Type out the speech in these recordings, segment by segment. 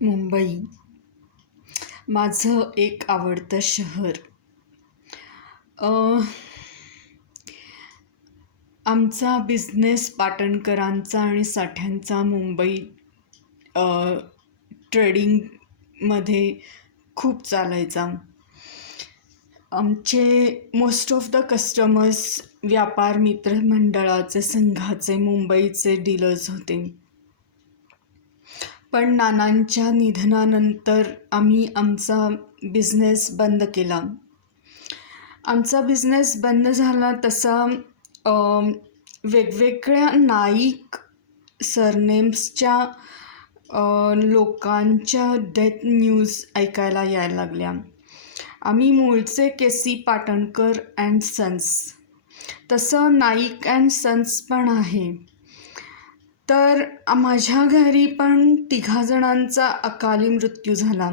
मुंबई माझं एक आवडतं शहर. आमचा बिझनेस पाटणकरांचा आणि साठ्यांचा मुंबई ट्रेडिंगमध्ये खूप चालायचा. आमचे मोस्ट ऑफ द कस्टमर्स व्यापार मित्रमंडळाचे संघाचे मुंबईचे डीलर्स होते. पण नानांच्या निधनानंतर आम्ही आमचा बिझनेस बंद केला. आमचा बिझनेस बंद झाला तसा वेगवेगळ्या नाईक सरनेम्सच्या लोकांच्या डेथ न्यूज ऐकायला यायला लागल्या. आम्ही मूळचे केसी पाटणकर अँड सन्स, तसं नाईक अँड सन्स पण आहे. तर माझ्या घरी पण 3 जणांचा अकाली मृत्यू झाला.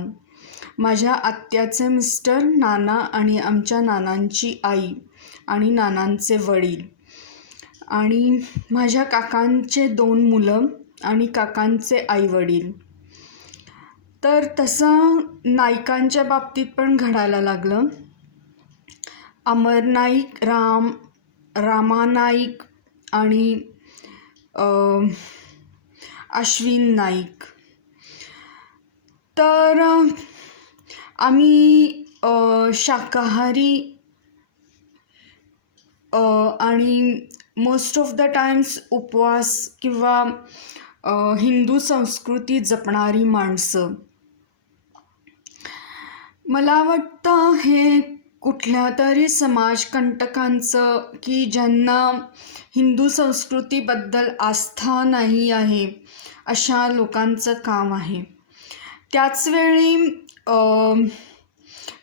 माझ्या आत्याचे मिस्टर, नाना आणि आमच्या नानांची आई आणि नानांचे वडील आणि माझ्या काकांचे 2 मुलं आणि काकांचे आईवडील. तर तसं नाईकांच्या बाबतीत पण घडायला लागलं. अमर नाईक, रामा नाईक आणि अश्विन नाईक. तर आम्ही शाकाहारी आणि मोस्ट ऑफ द टाइम्स उपवास किंवा हिंदू संस्कृती जपणारी माणसं. मला वाटतं हे कुठल्या तरी समाजकंटकांचं की ज्यांना हिंदू संस्कृतीबद्दल आस्था नाही आहे अशा लोकांचं काम आहे. त्याचवेळी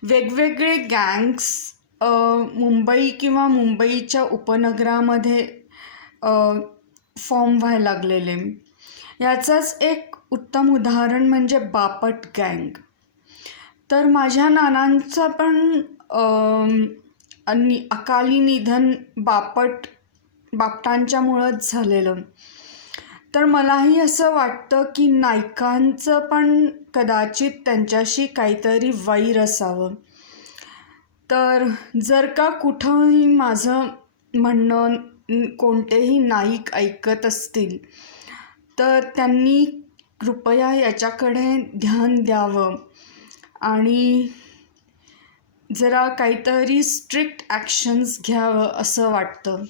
वेगवेगळे गँग्स मुंबई किंवा मुंबईच्या उपनगरामध्ये फॉर्म व्हायला लागलेले. याचंच एक उत्तम उदाहरण म्हणजे बापट गँग. तर माझ्या नानांचं पण अकाली निधन बापटांच्यामुळंच झालेलं. तर मलाही असं वाटतं की नाईकांचं पण कदाचित त्यांच्याशी काहीतरी वैर असावं. तर जर का कुठंही माझं म्हणणं कोणतेही नाईक ऐकत असतील तर त्यांनी कृपया याच्याकडे ध्यान द्यावं आणि जरा काहीतरी स्ट्रिक्ट ॲक्शन्स घ्यावं असं वाटतं.